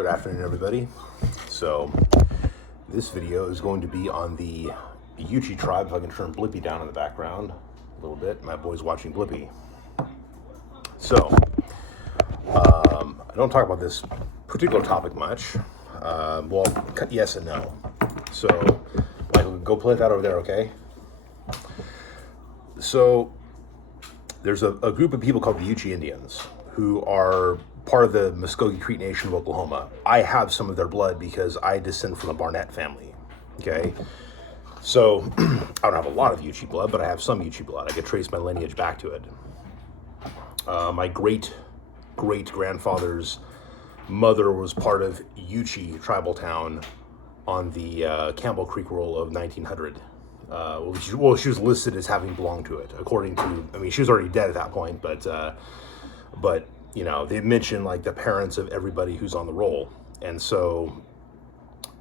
Good afternoon, everybody. So, this video is going to be on the Yuchi tribe. If I can turn Blippy down in the background a little bit. My boy's watching Blippy. So, I don't talk about this particular topic much. Well, yes and no. So, Michael, go play that over there, okay? So, there's a group of people called the Yuchi Indians who are part of the Muskogee Creek Nation of Oklahoma. I have some of their blood because I descend from the Barnett family, okay? So, I don't have a lot of Yuchi blood, but I have some Yuchi blood. I could trace my lineage back to it. My great-great-grandfather's mother was part of Euchee tribal town on the Campbell Creek Roll of 1900. Well, she was listed as having belonged to it, according to, I mean, she was already dead at that point, but you know, they mention like the parents of everybody who's on the roll. And so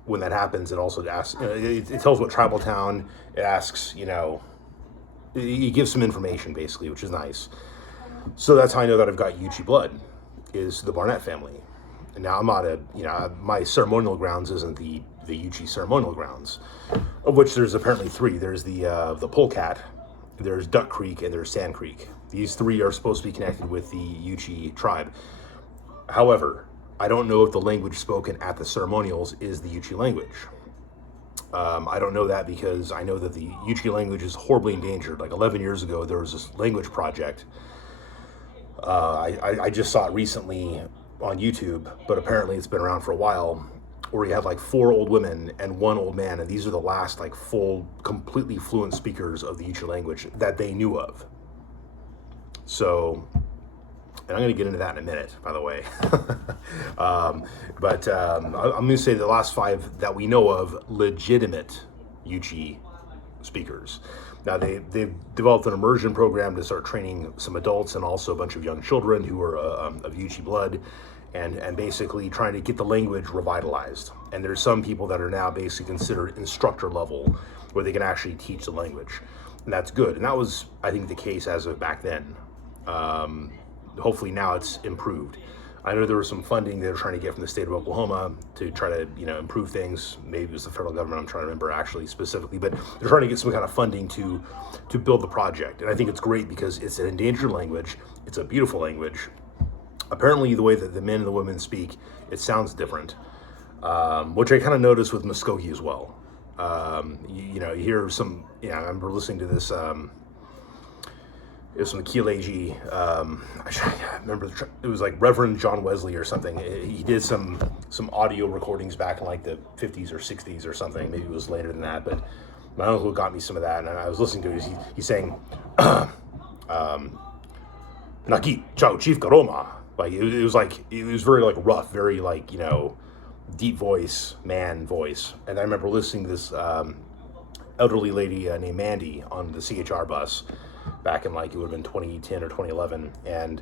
when that happens, it also asks, you know, it tells what tribal town, it asks, you know, it gives some information basically, which is nice. So that's how I know that I've got Yuchi blood, is the Barnett family. And now I'm not my ceremonial grounds isn't the Yuchi ceremonial grounds, of which there's apparently three. There's the Polecat, there's Duck Creek, and there's Sand Creek. These three are supposed to be connected with the Yuchi tribe. However, I don't know if the language spoken at the ceremonials is the Yuchi language. I don't know that because I know that the Yuchi language is horribly endangered. Like 11 years ago, there was this language project. I just saw it recently on YouTube, but apparently it's been around for a while, where you had like 4 old women and 1 old man, and these are the last like full, completely fluent speakers of the Yuchi language that they knew of. So, and I'm going to get into that in a minute, by the way. I'm going to say the last 5 that we know of legitimate Yuchi speakers. Now, they've developed an immersion program to start training some adults and also a bunch of young children who are of Yuchi blood, and basically trying to get the language revitalized. And there's some people that are now basically considered instructor level, where they can actually teach the language. And that's good. And that was, I think, the case as of back then. Hopefully now it's improved. I know there was some funding they were trying to get from the state of Oklahoma to try to, you know, improve things. Maybe it was the federal government, I'm trying to remember actually specifically, but they're trying to get some kind of funding to build the project. And I think it's great because it's an endangered language. It's a beautiful language. Apparently the way that the men and the women speak, it sounds different, which I kind of noticed with Muskogee as well. You know, you hear some, you know, I remember listening to this, it was from the Genealogy. I remember it was like Reverend John Wesley or something. He did some audio recordings back in like the 50s or 60s or something. Maybe it was later than that, but my uncle got me some of that, and I was listening to it. He's saying, Naki Chao Chief Karoma. Like it was very like rough, very like, you know, deep voice, man voice. And I remember listening to this elderly lady named Mandy on the CHR bus back in like, it would have been 2010 or 2011, and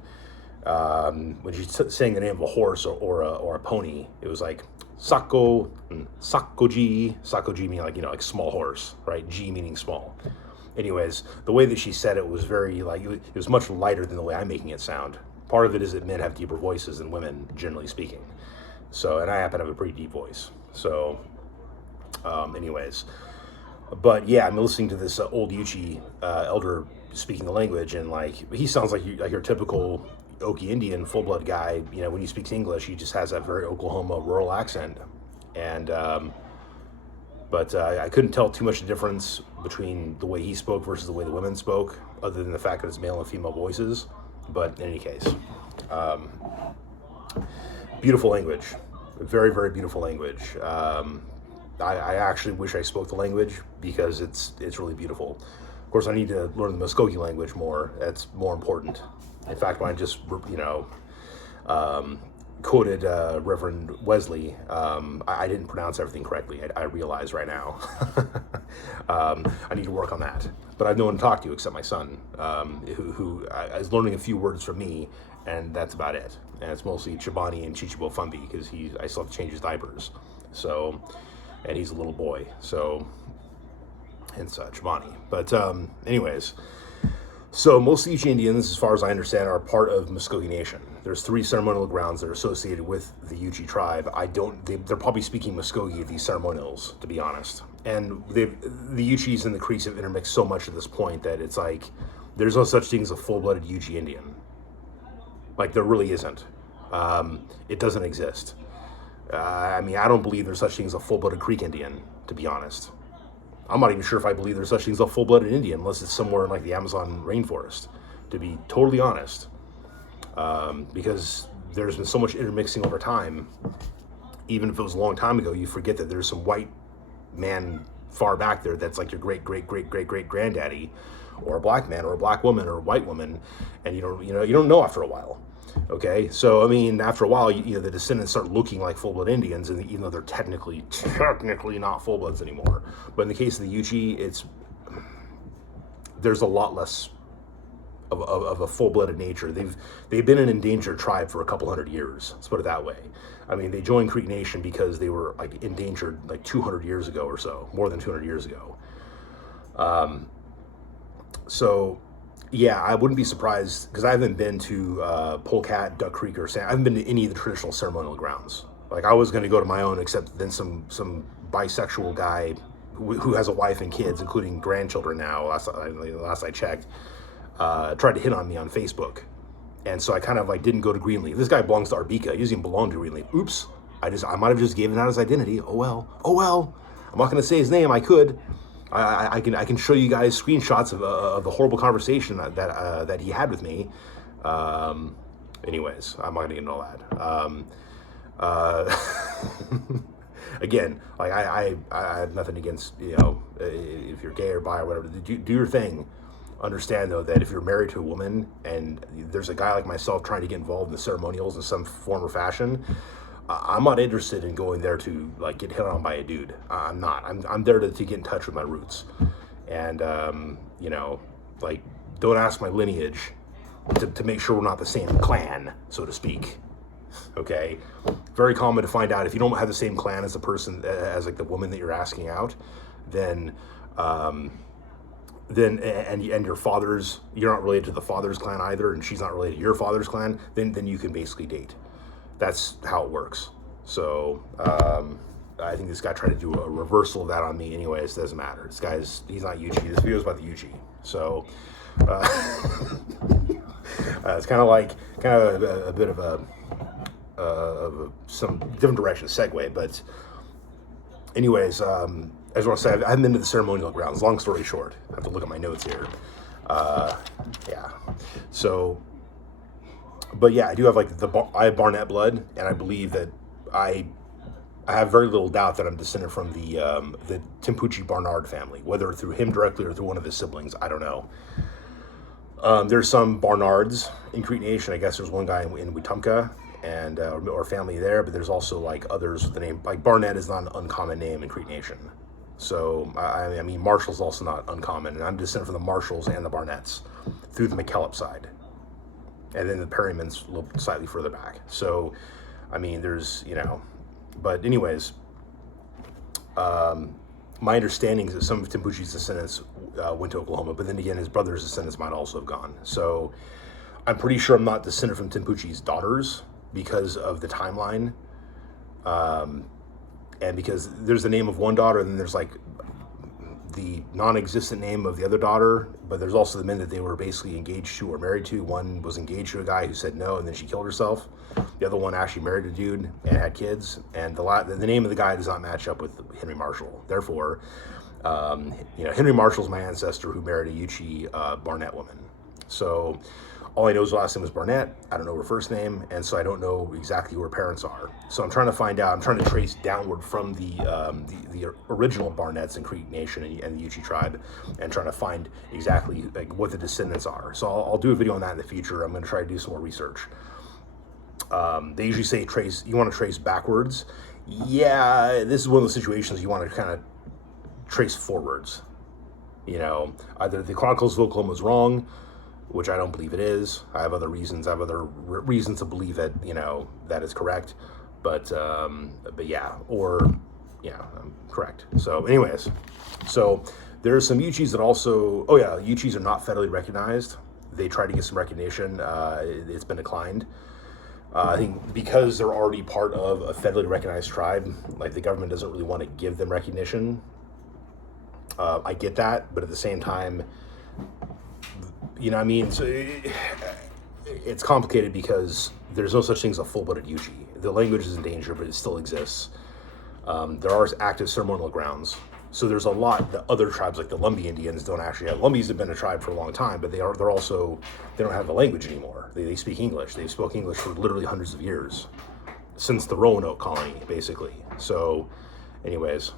when she's saying the name of a horse or a pony, it was like Sakoji meaning like, you know, like small horse, right? G meaning small. Anyways, the way that she said it was very like, it was much lighter than the way I'm making it sound. Part of it is that men have deeper voices than women, generally speaking. So, and I happen to have a pretty deep voice. So, anyways. But yeah, I'm listening to this old Yuchi elder speaking the language, and like, he sounds like your typical Okie Indian full-blood guy. You know, when he speaks English, he just has that very Oklahoma rural accent. And, but I couldn't tell too much difference between the way he spoke versus the way the women spoke, other than the fact that it's male and female voices. But in any case, beautiful language, very, very beautiful language. I actually wish I spoke the language because it's really beautiful. Of course, I need to learn the Muskogee language more. That's more important. In fact, when I just, you know, quoted Reverend Wesley, I didn't pronounce everything correctly. I realize right now. I need to work on that. But I have no one to talk to except my son, who is learning a few words from me, and that's about it. And it's mostly Chobani and Chichibo Fumbi, because I still have to change his diapers. So, and he's a little boy, so, and such, Chobani. But anyways, so most Yuchi Indians, as far as I understand, are part of Muskogee Nation. There's 3 ceremonial grounds that are associated with the Yuchi tribe. They're probably speaking Muskogee at these ceremonials, to be honest. And the Yuchis and the Creeks have intermixed so much at this point that it's like, there's no such thing as a full-blooded Yuchi Indian. Like, there really isn't. It doesn't exist. I mean, I don't believe there's such thing as a full-blooded Creek Indian, to be honest. I'm not even sure if I believe there's such thing as a full-blooded Indian, unless it's somewhere in like the Amazon rainforest, to be totally honest. Because there's been so much intermixing over time. Even if it was a long time ago, you forget that there's some white man far back there that's like your great granddaddy, or a black man or a black woman or a white woman, and you don't know after a while. Okay, so I mean, after a while, the descendants start looking like full-blood Indians, and even though they're technically not full-bloods anymore. But in the case of the Yuchi, there's a lot less of a full-blooded nature. They've been an endangered tribe for a couple hundred years. Let's put it that way. I mean, they joined Creek Nation because they were like endangered like 200 years ago or so, more than 200 years ago. So yeah, I wouldn't be surprised, because I haven't been to Polecat, Duck Creek, or I haven't been to any of the traditional ceremonial grounds. Like, I was going to go to my own, except then some bisexual guy who has a wife and kids, including grandchildren now, last I checked, tried to hit on me on Facebook. And so I kind of like didn't go to Greenleaf. This guy belongs to Arbica. He doesn't even belong to Greenleaf. Oops. I might have just given out his identity. Oh well. I'm not going to say his name. I could. I can show you guys screenshots of the horrible conversation that he had with me. Anyways, I'm not going to get into all that. Again, like I have nothing against, if you're gay or bi or whatever, do your thing. Understand, though, that if you're married to a woman and there's a guy like myself trying to get involved in the ceremonials in some form or fashion, I'm not interested in going there to like get hit on by a dude. I'm not. I'm there to get in touch with my roots, and like, don't ask my lineage to make sure we're not the same clan, so to speak. Okay, very common to find out if you don't have the same clan as the person, as like the woman that you're asking out, then your father's, you're not related to the father's clan either, and she's not related to your father's clan, then you can basically date. That's how it works. So I think this guy tried to do a reversal of that on me. Anyways, it doesn't matter. He's not Yuchi. This video is about the Yuchi. So it's kind of a bit of some different direction segue. But anyways, I just want to say I haven't been to the ceremonial grounds. Long story short, I have to look at my notes here. Yeah. So, but yeah, I do have like I have Barnett blood, and I believe that I have very little doubt that I'm descended from the Timpucci Barnard family, whether through him directly or through one of his siblings. I don't know. There's some Barnards in Creek Nation. I guess there's one guy in Wetumpka and or family there, but there's also like others with the name, like Barnett is not an uncommon name in Creek Nation. So I mean, Marshall's also not uncommon, and I'm descended from the Marshalls and the Barnetts through the McKellop side, and then the Perryman's a little slightly further back. So I mean, there's, but anyways, my understanding is that some of Timpucci's descendants went to Oklahoma, but then again, his brother's descendants might also have gone. So I'm pretty sure I'm not descended from Timpucci's daughters because of the timeline, and because there's the name of one daughter, and then there's like the non-existent name of the other daughter, but there's also the men that they were basically engaged to or married to. One was engaged to a guy who said no, and then she killed herself. The other one actually married a dude and had kids, and the name of the guy does not match up with Henry Marshall. Therefore, Henry Marshall's my ancestor who married a Yuchi Barnett woman. So all I know is the last name was Barnett. I don't know her first name, and so I don't know exactly who her parents are. So I'm trying to find out. I'm trying to trace downward from the original Barnetts in Creek Nation and the Yuchi tribe, and trying to find exactly like what the descendants are. So I'll do a video on that in the future. I'm going to try to do some more research. They usually say you want to trace backwards. Yeah, this is one of those situations you want to kind of trace forwards. Either the Chronicles of Oklahoma is wrong, which I don't believe it is. I have other reasons. I have other reasons to believe that that is correct. But yeah, I'm correct. So anyways, so there's some Yuchis that also. Oh yeah, Yuchis are not federally recognized. They try to get some recognition. It's been declined. I think because they're already part of a federally recognized tribe, like the government doesn't really want to give them recognition. I get that, but at the same time, you know what I mean? So it's complicated because there's no such thing as a full-blooded Yuchi. The language is in danger, but it still exists. There are active ceremonial grounds. So there's a lot that other tribes like the Lumbee Indians don't actually have. Lumbees have been a tribe for a long time, but they don't have a language anymore. They speak English. They've spoken English for literally hundreds of years, since the Roanoke colony, basically. So anyways,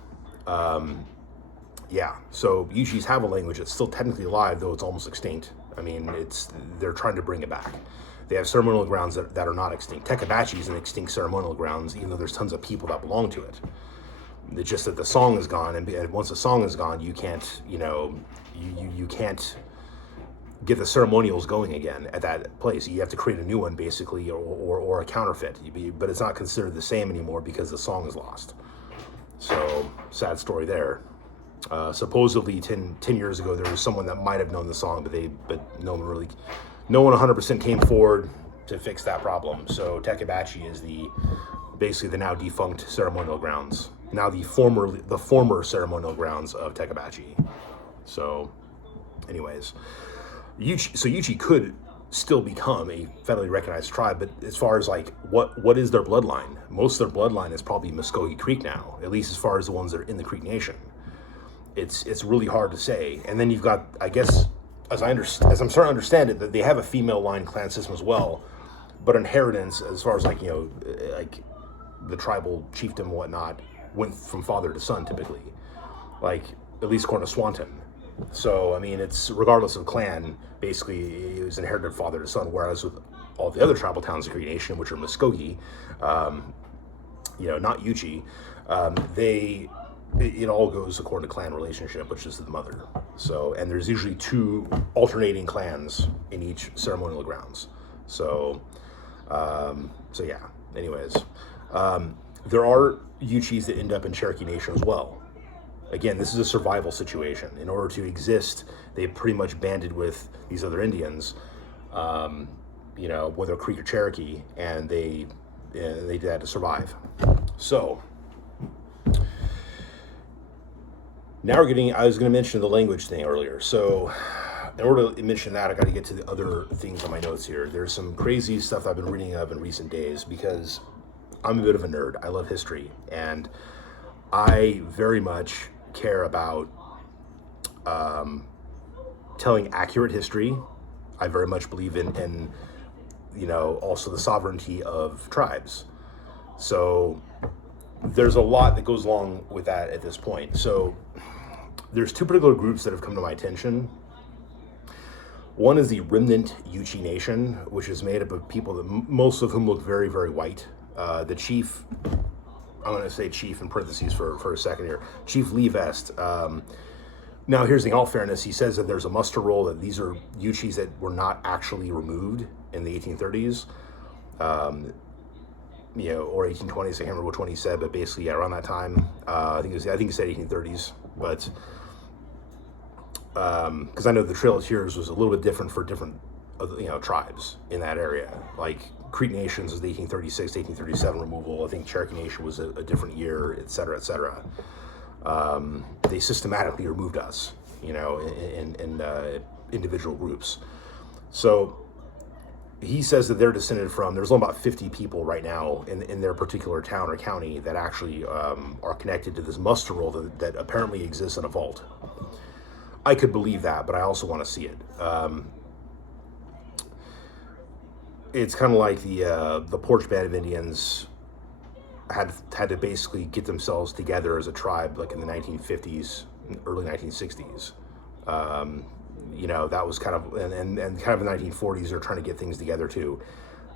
yeah, so Yuchis have a language that's still technically alive, though it's almost extinct. I mean, they're trying to bring it back. They have ceremonial grounds that are not extinct. Tekibachi is an extinct ceremonial grounds, even though there's tons of people that belong to it. It's just that the song is gone, and once the song is gone, you can't, you can't get the ceremonials going again at that place. You have to create a new one, basically, or a counterfeit. But it's not considered the same anymore because the song is lost. So, sad story there. Supposedly 10 years ago, there was someone that might have known the song, but no one 100% came forward to fix that problem. So Tekibachi is basically the now defunct ceremonial grounds. Now the former ceremonial grounds of Tekibachi. So, anyways, Yuchi could still become a federally recognized tribe, but as far as like what is their bloodline? Most of their bloodline is probably Muskogee Creek now, at least as far as the ones that are in the Creek Nation. It's really hard to say. And then you've got, I guess, as I'm starting to understand it, that they have a female line clan system as well, but inheritance, as far as like the tribal chiefdom and whatnot, went from father to son typically, like at least according to Swanton. So I mean, it's regardless of clan, basically it was inherited father to son. Whereas with all the other tribal towns in Creek Nation, which are Muskogee, not Yuchi, it all goes according to clan relationship, which is the mother. So, and there's usually 2 alternating clans in each ceremonial grounds. So yeah. Anyways, there are Yuchis that end up in Cherokee Nation as well. Again, this is a survival situation. In order to exist, they pretty much banded with these other Indians, whether Creek or Cherokee, and they did that to survive. So. Now I was going to mention the language thing earlier. So in order to mention that, I got to get to the other things on my notes here. There's some crazy stuff I've been reading of in recent days because I'm a bit of a nerd. I love history, and I very much care about telling accurate history. I very much believe in also the sovereignty of tribes. So there's a lot that goes along with that at this point. So there's 2 particular groups that have come to my attention. One is the remnant Yuchi Nation, which is made up of people that most of whom look very, very white. The chief, I'm going to say chief in parentheses for a second here, Chief Lee Vest. Now, here's the, in all fairness, he says that there's a muster roll that these are Yuchis that were not actually removed in the 1830s. Or 1820s, I can't remember which one he said, but basically, yeah, around that time, I think he said 1830s, but, because I know the Trail of Tears was a little bit different for different, tribes in that area, like Creek Nations was the 1836, 1837 removal, I think Cherokee Nation was a different year, et cetera, et cetera. They systematically removed us, in individual groups. So, he says that they're descended from, there's only about 50 people right now in their particular town or county that actually are connected to this muster roll that apparently exists in a vault. I could believe that, but I also want to see it. It's kind of like the Porch Band of Indians had to basically get themselves together as a tribe like in the 1950s, early 1960s. That was kind of, and kind of the 1940s, they're trying to get things together too.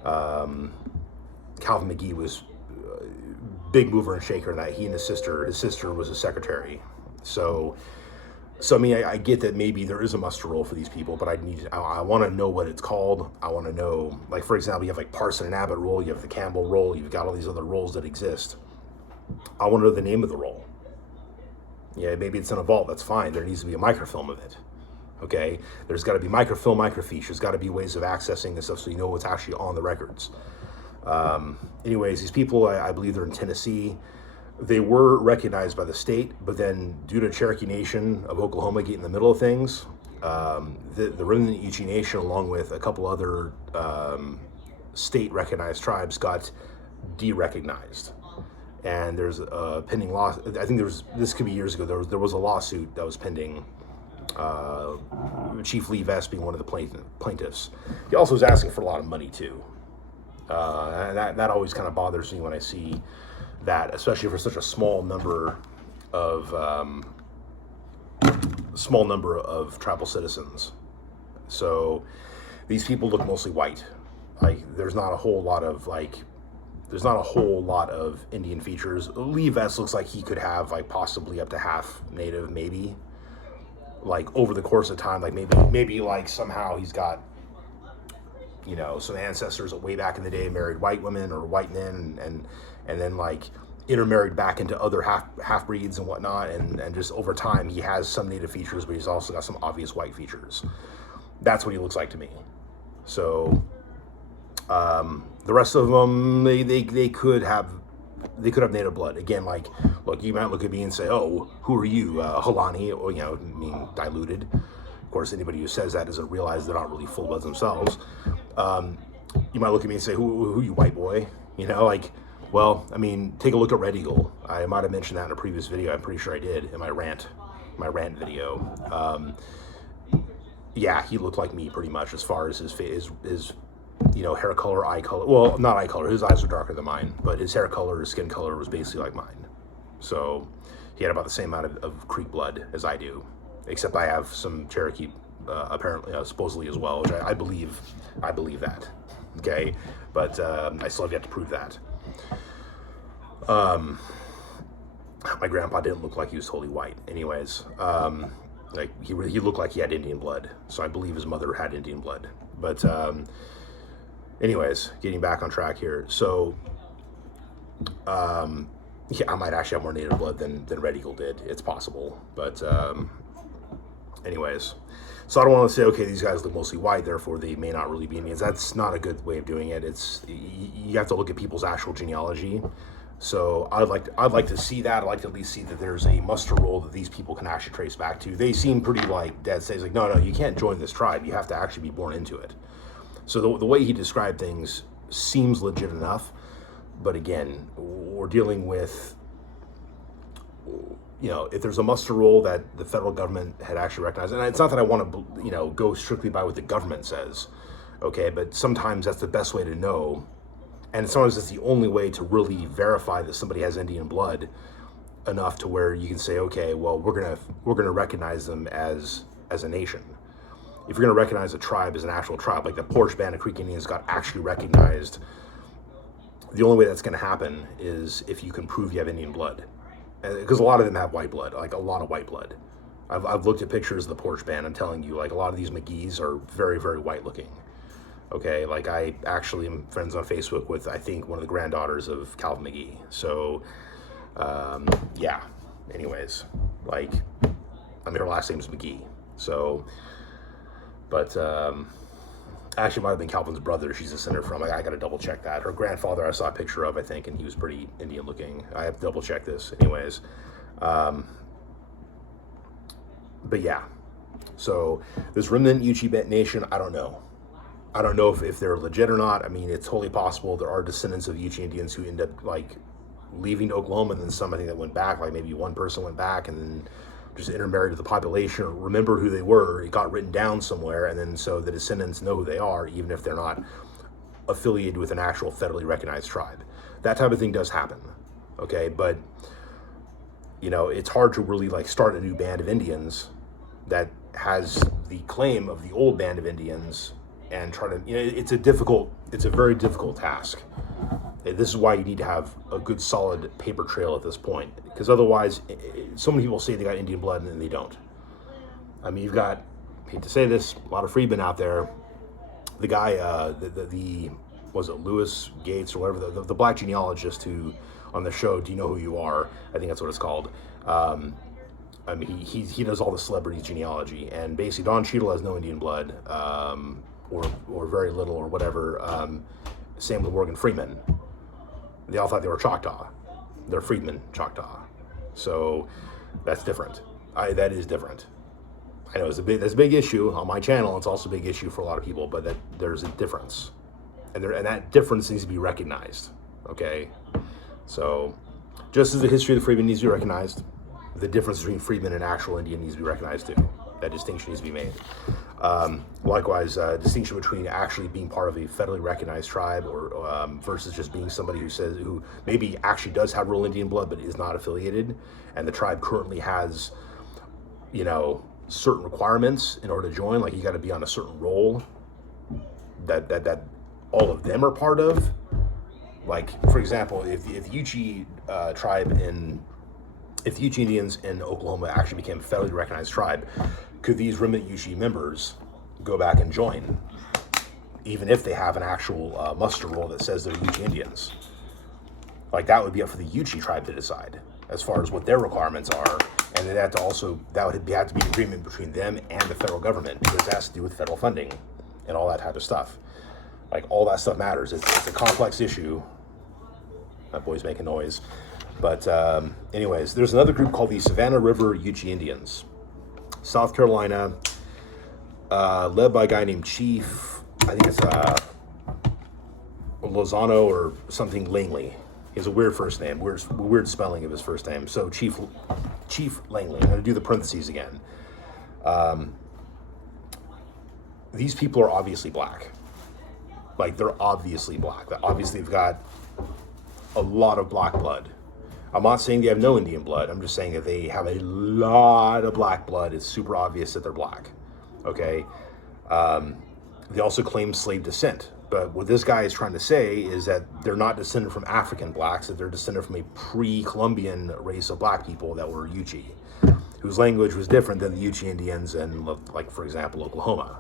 Calvin McGee was a big mover and shaker in that. He and his sister was a secretary. So I mean, I get that maybe there is a muster roll for these people, but I want to know what it's called. I want to know, like, for example, you have like Parson and Abbott roll, you have the Campbell roll, you've got all these other rolls that exist. I want to know the name of the roll. Yeah, maybe it's in a vault, that's fine. There needs to be a microfilm of it. Okay, there's got to be microfilm, microfiche. There's got to be ways of accessing this stuff so you know what's actually on the records. Anyways, these people, I believe they're in Tennessee. They were recognized by the state, but then due to Cherokee Nation of Oklahoma getting in the middle of things, the remnant Yuchi Nation, along with a couple other state-recognized tribes, got de-recognized. And there's a pending law. I think this could be years ago. There was a lawsuit that was pending. Chief Lee Vest being one of the plaintiffs. He also was asking for a lot of money too. And that always kind of bothers me when I see that, especially for such a small number of tribal citizens. So these people look mostly white. Like there's not a whole lot of Indian features. Lee Vest looks like he could have like possibly up to half native, maybe. Like over the course of time, like maybe like somehow he's got, you know, some ancestors that way back in the day married white women or white men and then like intermarried back into other half breeds and whatnot, and just over time he has some native features, but he's also got some obvious white features. That's what he looks like to me. So the rest of them, they could have native blood. Again, like, look, you might look at me and say, oh, who are you, Halani, or, you know, mean diluted. Of course, anybody who says that doesn't realize they're not really full bloods themselves. You might look at me and say, who you, white boy? You know, like, well, I mean, take a look at Red Eagle. I might have mentioned that in a previous video. I'm pretty sure I did in my rant video. Yeah, he looked like me pretty much as far as his you know, hair color, eye color. Well, not eye color. His eyes were darker than mine, but his hair color, his skin color was basically like mine. So he had about the same amount of Creek blood as I do, except I have some Cherokee, apparently, supposedly as well, which I believe that. Okay, but I still have yet to prove that. My grandpa didn't look like he was totally white. Anyways, like he looked like he had Indian blood, so I believe his mother had Indian blood. But anyways, getting back on track here. So, yeah, I might actually have more native blood than Red Eagle did. It's possible. But, anyways. So I don't want to say, okay, these guys look mostly white, therefore they may not really be Indians. That's not a good way of doing it. You have to look at people's actual genealogy. So I'd like to see that. I'd like to at least see that there's a muster roll that these people can actually trace back to. They seem pretty like dead set. He's like, no, you can't join this tribe. You have to actually be born into it. So the way he described things seems legit enough, but again, we're dealing with, you know, if there's a muster roll that the federal government had actually recognized, and it's not that I want to, you know, go strictly by what the government says, okay, but sometimes that's the best way to know, and sometimes it's the only way to really verify that somebody has Indian blood enough to where you can say, okay, well, we're gonna recognize them as a nation. If you're going to recognize a tribe as an actual tribe, like the Porch Band of Creek Indians got actually recognized, the only way that's going to happen is if you can prove you have Indian blood. Because a lot of them have white blood, like a lot of white blood. I've looked at pictures of the Porch Band. I'm telling you, like a lot of these McGees are very, very white looking. Okay, like I actually am friends on Facebook with, I think, one of the granddaughters of Calvin McGee. So, yeah, anyways, like, I mean, her last name is McGee. So... But actually, might have been Calvin's brother. She's descended from. I got to double check that. Her grandfather, I saw a picture of, I think, and he was pretty Indian looking. I have to double check this, anyways. But yeah, so this remnant Yuchi Nation, I don't know. I don't know if they're legit or not. I mean, it's totally possible there are descendants of Yuchi Indians who end up like leaving Oklahoma, and then some I think that went back. Like maybe one person went back and then just intermarried with the population, or remembered who they were. It got written down somewhere, and then so the descendants know who they are, even if they're not affiliated with an actual federally recognized tribe. That type of thing does happen, okay? But, you know, it's hard to really, like, start a new band of Indians that has the claim of the old band of Indians and try to, you know, it's a very difficult task. This is why you need to have a good solid paper trail at this point, because otherwise so many people say they got Indian blood and then they don't. I mean, you've got, I hate to say this, a lot of freedmen out there. The guy, was it Lewis Gates or whatever, the black genealogist who on the show, Do You Know Who You Are? I think that's what it's called. I mean, he does all the celebrity genealogy, and basically Don Cheadle has no Indian blood, or very little or whatever. Same with Morgan Freeman. They all thought they were Choctaw. They're Freedmen Choctaw. So that's different. That is different. I know that's a big issue on my channel. It's also a big issue for a lot of people, but there's a difference. And that difference needs to be recognized, okay? So just as the history of the Freedmen needs to be recognized, the difference between Freedmen and actual Indian needs to be recognized too. That distinction needs to be made. Likewise, distinction between actually being part of a federally recognized tribe or versus just being somebody who maybe actually does have real Indian blood but is not affiliated, and the tribe currently has, certain requirements in order to join. Like, you got to be on a certain role that all of them are part of. Like, for example, if the Yuchi tribe if the Yuchi Indians in Oklahoma actually became a federally recognized tribe, could these remnant Yuchi members go back and join, even if they have an actual muster roll that says they're Yuchi Indians? Like, that would be up for the Yuchi tribe to decide as far as what their requirements are, and that would have to be an agreement between them and the federal government, because it has to do with federal funding and all that type of stuff. Like, all that stuff matters. It's a complex issue. That boy's making noise. But anyways, there's another group called the Savannah River Yuchi Indians, South Carolina, led by a guy named Chief, I think it's Lozano or something Langley. He has a weird first name, weird spelling of his first name. So Chief Langley. I'm going to do the parentheses again. These people are obviously black. Like, they're obviously black. Obviously, they've got a lot of black blood. I'm not saying they have no Indian blood. I'm just saying that they have a lot of black blood. It's super obvious that they're black. Okay? They also claim slave descent. But what this guy is trying to say is that they're not descended from African blacks, that they're descended from a pre-Columbian race of black people that were Yuchi, whose language was different than the Yuchi Indians in, like, for example, Oklahoma.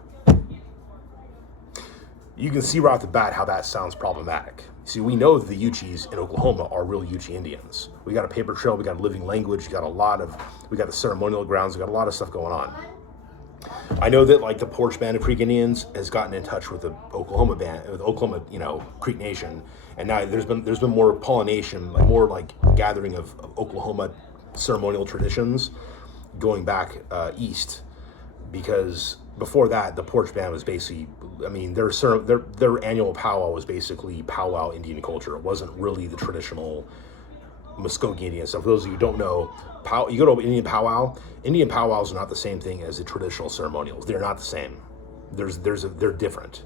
You can see right off the bat how that sounds problematic. See, we know that the Yuchis in Oklahoma are real Yuchi Indians. We got a paper trail, we got a living language, we got the ceremonial grounds, we got a lot of stuff going on. I know that, like, the Porch Band of Creek Indians has gotten in touch with the Oklahoma band, with Oklahoma, Creek Nation, and now there's been more pollination, like more like gathering of Oklahoma ceremonial traditions going back east, because before that, the Porch Band was basically, their annual powwow was basically powwow Indian culture. It wasn't really the traditional Muskogee Indian stuff. For those of you who don't know, you go to Indian powwow. Indian powwows are not the same thing as the traditional ceremonials. They're not the same. They're different.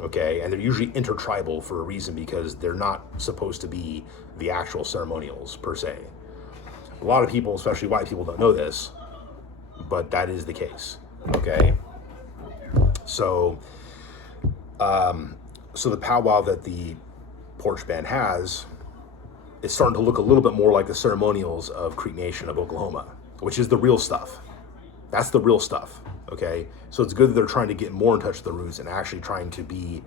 Okay, and they're usually intertribal for a reason, because they're not supposed to be the actual ceremonials per se. A lot of people, especially white people, don't know this, but that is the case. Okay, so the powwow that the Porch Band has, it's starting to look a little bit more like the ceremonials of Creek Nation of Oklahoma, which is the real stuff. That's the real stuff, okay? So it's good that they're trying to get more in touch with the roots and actually trying to be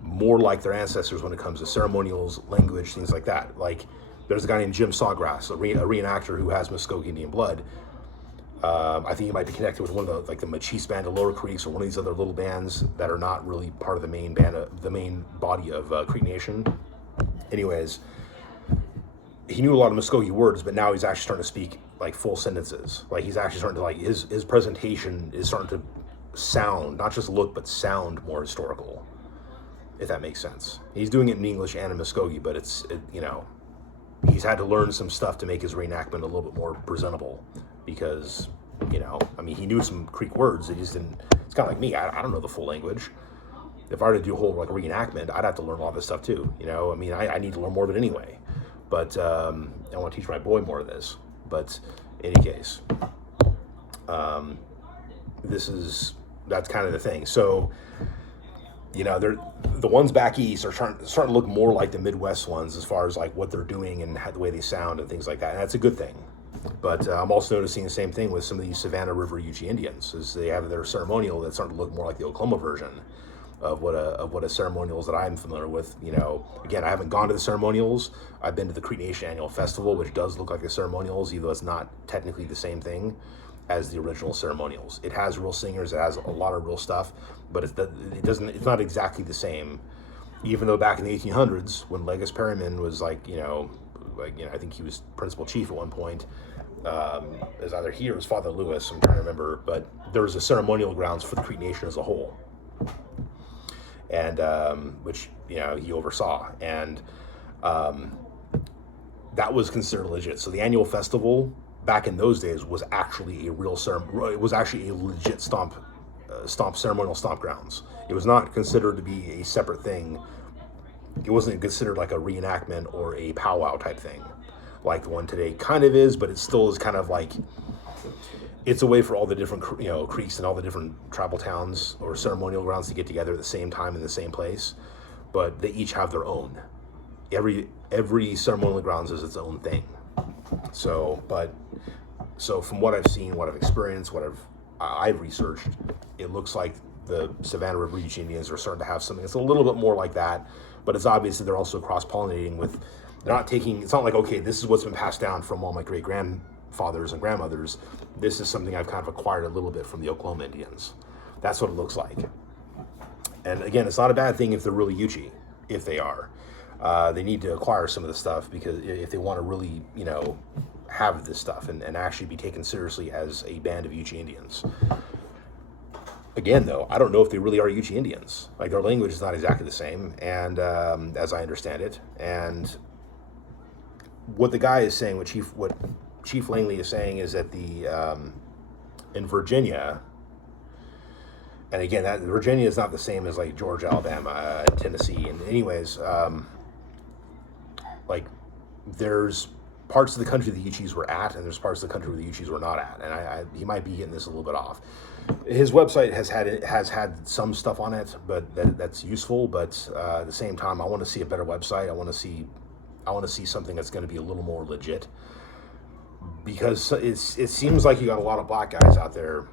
more like their ancestors when it comes to ceremonials, language, things like that. Like, there's a guy named Jim Sawgrass, a reenactor who has Muskogee Indian blood. I think he might be connected with one of the Machis Band of Lower Creeks, or one of these other little bands that are not really part of the main body of Creek Nation. Anyways, he knew a lot of Muskogee words, but now he's actually starting to speak like full sentences. Like, he's actually starting to, like, his presentation is starting to sound, not just look, but sound more historical, if that makes sense. He's doing it in English and in Muskogee, but he's had to learn some stuff to make his reenactment a little bit more presentable, because, he knew some Creek words. It just didn't, it's kind of like me. I don't know the full language. If I were to do a whole, like, reenactment, I'd have to learn all this stuff too, I need to learn more of it anyway. But I want to teach my boy more of this. But in any case, that's kind of the thing. So, the ones back east are starting to look more like the Midwest ones as far as, like, what they're doing and the way they sound and things like that. And that's a good thing. But I'm also noticing the same thing with some of these Savannah River Yuchi Indians, is they have their ceremonial that's starting to look more like the Oklahoma version of what a ceremonials that I'm familiar with. Again, I haven't gone to the ceremonials. I've been to the Creek Nation Annual Festival, which does look like the ceremonials, even though it's not technically the same thing as the original ceremonials. It has real singers, it has a lot of real stuff, but it's not exactly the same Even though back in the 1800s, when Legis Perryman was I think he was principal chief at one point. As either he or his father Lewis, I'm trying to remember, but there was a ceremonial grounds for the Creek Nation as a whole, and which he oversaw, and that was considered legit. So the annual festival back in those days was actually a real it was actually a legit ceremonial stomp grounds. It was not considered to be a separate thing. It wasn't considered like a reenactment or a powwow type thing, like the one today kind of is, but it still is kind of like, it's a way for all the different creeks and all the different tribal towns or ceremonial grounds to get together at the same time in the same place, but they each have their own. Every ceremonial grounds is its own thing. So from what I've seen, what I've experienced, what I've researched, it looks like the Savannah River Yuchi Indians are starting to have something that's a little bit more like that, but it's obvious that they're also cross-pollinating with, they're not taking, it's not like, okay, this is what's been passed down from all my great-grandfathers and grandmothers. This is something I've kind of acquired a little bit from the Oklahoma Indians. That's what it looks like. And again, it's not a bad thing if they're really Yuchi, if they are. They need to acquire some of the stuff, because if they want to really, have this stuff and actually be taken seriously as a band of Yuchi Indians. Again, though, I don't know if they really are Yuchi Indians. Like, their language is not exactly the same, and as I understand it. And what the guy is saying, what Chief Langley is saying, is that in Virginia, and again, that Virginia is not the same as like Georgia, Alabama, and Tennessee. And anyways, like, there's parts of the country the Yuchis were at, and there's parts of the country where the Yuchis were not at. And he might be getting this a little bit off. His website has had some stuff on it, but that's useful. But at the same time, I want to see a better website. I want to see something that's going to be a little more legit, because it seems like you got a lot of black guys out there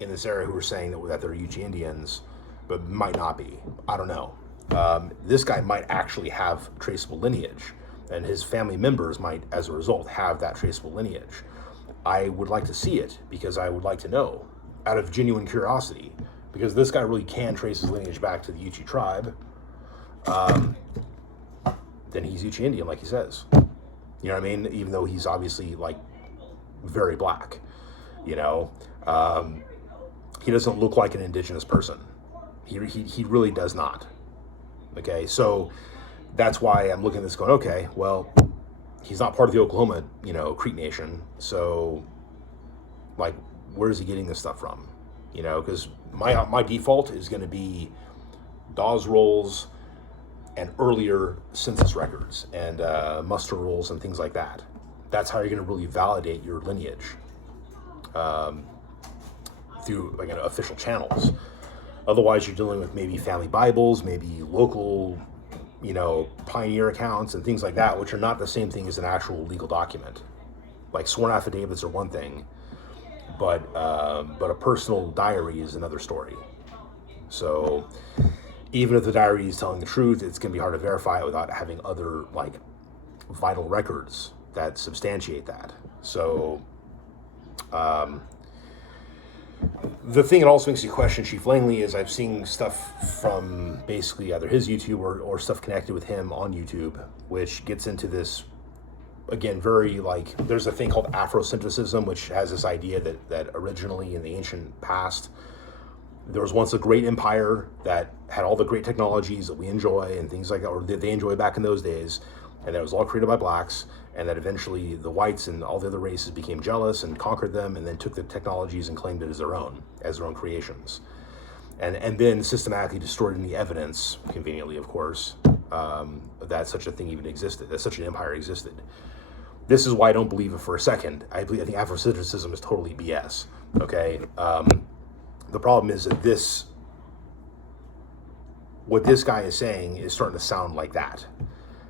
in this area who are saying that they're Yuchi Indians, but might not be. I don't know. This guy might actually have traceable lineage, and his family members might, as a result, have that traceable lineage. I would like to see it, because I would like to know, out of genuine curiosity, because this guy really can trace his lineage back to the Yuchi tribe. Then he's Yuchi Indian, like he says. You know what I mean? Even though he's obviously like very black, he doesn't look like an indigenous person. He really does not. Okay, so that's why I'm looking at this going, okay, well, he's not part of the Oklahoma, Creek Nation. So, like, where is he getting this stuff from? Because my default is going to be Dawes rolls and earlier census records and muster rolls and things like that. That's how you're going to really validate your lineage, through like official channels. Otherwise, you're dealing with maybe family Bibles, maybe local, pioneer accounts and things like that, which are not the same thing as an actual legal document. Like, sworn affidavits are one thing, but a personal diary is another story. So even if the diary is telling the truth, it's going to be hard to verify it without having other like vital records that substantiate that. So the thing that also makes you question Chief Langley is I've seen stuff from basically either his YouTube or stuff connected with him on YouTube, which gets into this, again, very like, there's a thing called Afrocentricism, which has this idea that originally in the ancient past, there was once a great empire that had all the great technologies that we enjoy and things like that, or that they enjoyed back in those days, and that was all created by blacks, and that eventually the whites and all the other races became jealous and conquered them, and then took the technologies and claimed it as their own creations, and then systematically destroyed any evidence, conveniently of course, that such a thing even existed, that such an empire existed. This is why I don't believe it for a second. I think Afrocentricism is totally BS. Okay. The problem is that what this guy is saying is starting to sound like that.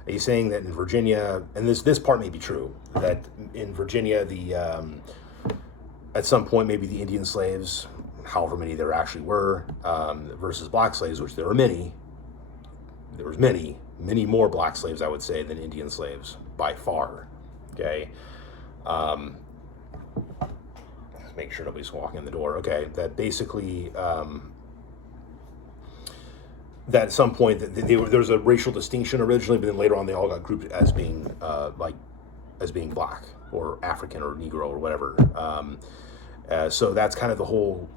He's saying that in Virginia, and this part may be true, that in Virginia, at some point, maybe the Indian slaves, however many there actually were, versus black slaves, which there were many. There was many more black slaves, I would say, than Indian slaves, by far. Okay. Make sure nobody's walking in the door. Okay, that basically that at some point there was a racial distinction originally, but then later on they all got grouped as being as being black or African or Negro or whatever. So that's kind of the whole,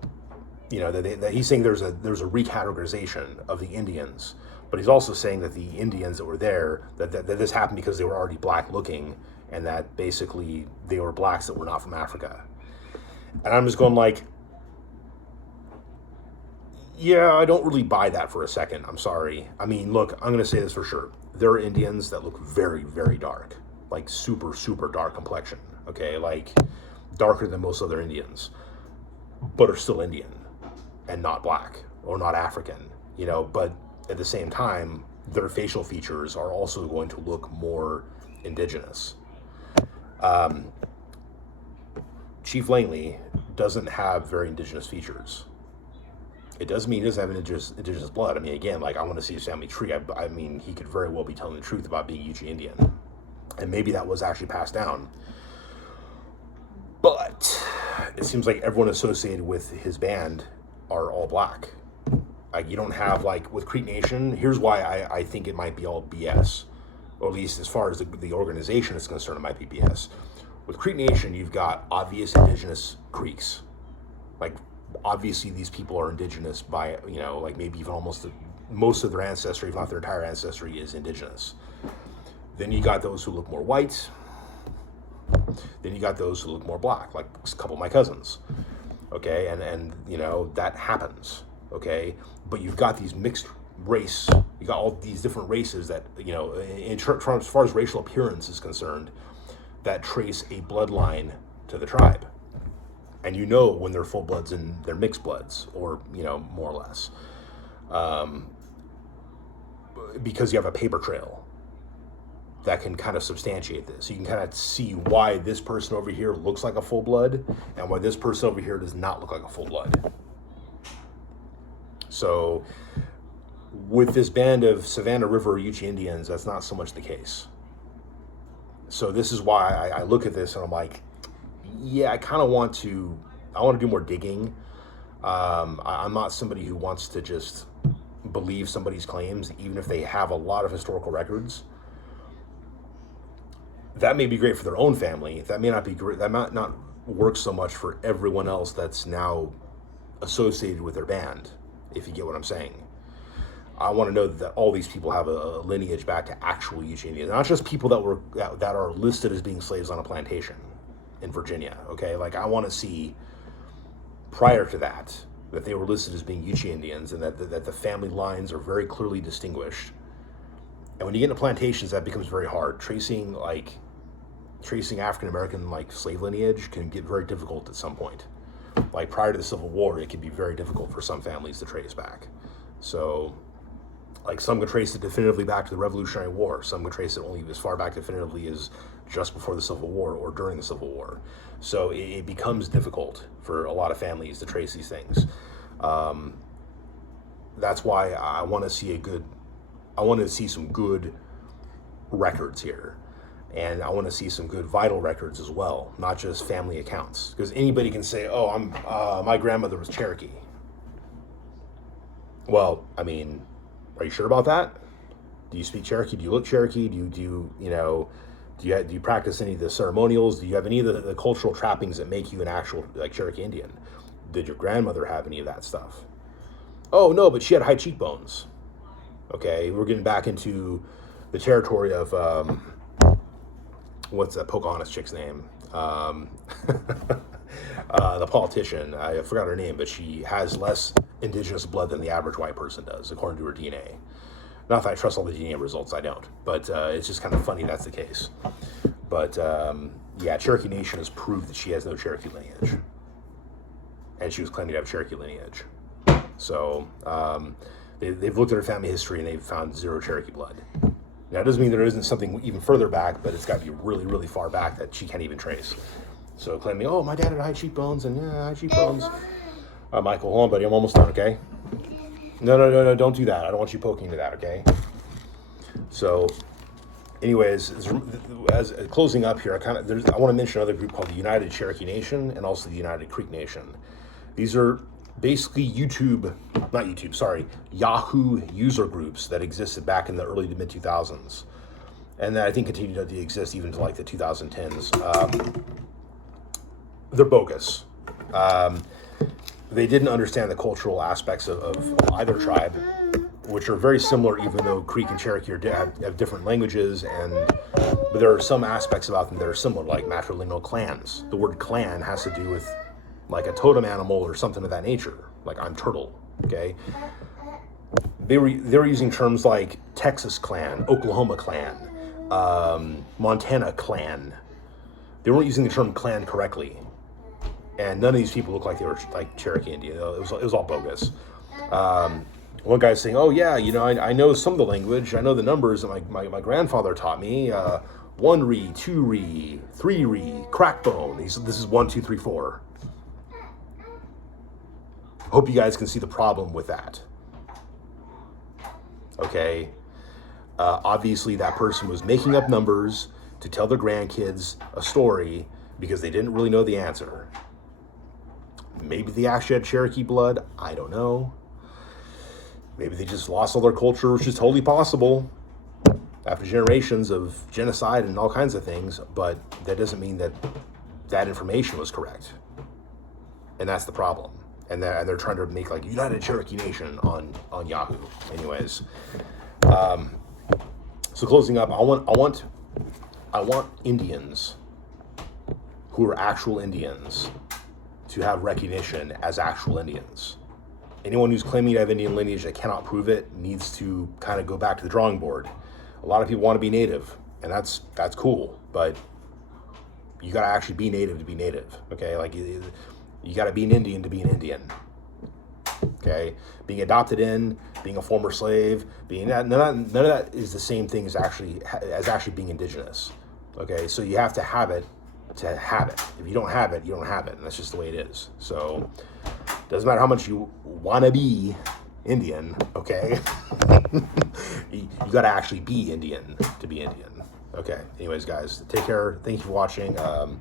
that he's saying there's a recategorization of the Indians, but he's also saying that the Indians that were there, that this happened because they were already black looking, and that basically they were blacks that were not from Africa. And I'm just going like, yeah, I don't really buy that for a second. I'm sorry. I mean, look, I'm going to say this for sure. There are Indians that look very, very dark, like super, super dark complexion, okay? Like darker than most other Indians, but are still Indian and not black or not African, but at the same time, their facial features are also going to look more indigenous. Chief Langley doesn't have very indigenous features. It doesn't mean he doesn't have indigenous blood. I mean, again, like I want to see his family tree. I mean, he could very well be telling the truth about being Yuchi Indian. And maybe that was actually passed down. But it seems like everyone associated with his band are all black. Like you don't have, like with Creek Nation, here's why I think it might be all BS. Or at least as far as the organization is concerned, it might be BS. With Creek Nation, you've got obvious indigenous Creeks. Like obviously these people are indigenous by, like maybe even almost most of their ancestry, if not their entire ancestry, is indigenous. Then you got those who look more white. Then you got those who look more black, like a couple of my cousins. Okay, and that happens. Okay, but you've got these mixed race. You got all these different races that as far as racial appearance is concerned, that trace a bloodline to the tribe. And when they're full bloods and they're mixed bloods, or more or less, because you have a paper trail that can kind of substantiate this. You can kind of see why this person over here looks like a full blood and why this person over here does not look like a full blood. So with this band of Savannah River Yuchi Indians, that's not so much the case. So this is why I look at this and I'm like, yeah, I want to do more digging. I'm not somebody who wants to just believe somebody's claims, even if they have a lot of historical records. That may be great for their own family. That may not be great. That might not work so much for everyone else that's now associated with their band, if you get what I'm saying. I want to know that all these people have a lineage back to actual Yuchi Indians, not just people that are listed as being slaves on a plantation in Virginia. Okay, like I want to see prior to that they were listed as being Yuchi Indians, and that the family lines are very clearly distinguished. And when you get into plantations, that becomes very hard. Tracing African American slave lineage can get very difficult at some point. Like prior to the Civil War, it can be very difficult for some families to trace back. So, like some can trace it definitively back to the Revolutionary War. Some can trace it only as far back definitively as just before the Civil War or during the Civil War. So it becomes difficult for a lot of families to trace these things. That's why I want to see some good records here. And I want to see some good vital records as well, not just family accounts. Because anybody can say, oh, my grandmother was Cherokee. Well, I mean, are you sure about that? Do you speak Cherokee? Do you look Cherokee? Do you practice any of the ceremonials? Do you have any of the cultural trappings that make you an actual Cherokee Indian? Did your grandmother have any of that stuff? Oh no, but she had high cheekbones. Okay, we're getting back into the territory of what's that Pocahontas chick's name? The politician. I forgot her name, but she has less indigenous blood than the average white person does, according to her DNA. Not that I trust all the DNA results, I don't. But it's just kind of funny that's the case. But yeah, Cherokee Nation has proved that she has no Cherokee lineage. And she was claiming to have Cherokee lineage. So they've looked at her family history and they've found zero Cherokee blood. Now, it doesn't mean there isn't something even further back, but it's got to be really, really far back that she can't even trace. So claiming, oh, my dad had high cheekbones, and yeah, high cheekbones. Michael, hold on, buddy, I'm almost done, okay? No, don't do that. I don't want you poking into that, okay? So, anyways, as closing up here, I want to mention another group called the United Cherokee Nation and also the United Creek Nation. These are basically Yahoo user groups that existed back in the early to mid 2000s, and that I think continue to exist even to like the 2010s. They're bogus. They didn't understand the cultural aspects of either tribe, which are very similar, even though Creek and Cherokee have different languages, but there are some aspects about them that are similar, like matrilineal clans. The word clan has to do with like a totem animal or something of that nature, like I'm turtle, okay? They were using terms like Texas clan, Oklahoma clan, Montana clan. They weren't using the term clan correctly. And none of these people look like they were like Cherokee Indian. It was all bogus. One guy's saying, "Oh yeah, I know some of the language. I know the numbers that my grandfather taught me. 1 re, 2 re, 3 re, crackbone. This is 1, 2, 3, 4." Hope you guys can see the problem with that. Okay. Obviously, that person was making up numbers to tell their grandkids a story because they didn't really know the answer. Maybe they actually had Cherokee blood. I don't know. Maybe they just lost all their culture, which is totally possible after generations of genocide and all kinds of things. But that doesn't mean that information was correct. And that's the problem. And they're trying to make like United Cherokee Nation on Yahoo. Anyways, so closing up, I want Indians who are actual Indians to have recognition as actual Indians. Anyone who's claiming to have Indian lineage that cannot prove it needs to kind of go back to the drawing board. A lot of people want to be native, and that's cool, but you got to actually be native to be native, okay? Like, you got to be an Indian to be an Indian, okay? Being adopted in, being a former slave, none of that is the same thing as actually being indigenous, okay? So you have to have it to have it. If you don't have it, you don't have it, and that's just the way it is. So doesn't matter how much you want to be Indian, okay? you got to actually be Indian to be Indian. Okay, anyways, guys, take care. Thank you for watching. In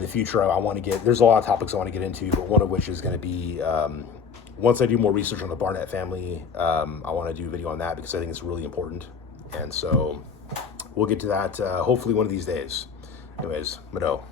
the future, there's a lot of topics I want to get into, but one of which is going to be, once I do more research on the Barnett family, I want to do a video on that because I think it's really important. And so we'll get to that hopefully one of these days. Anyways, Mado.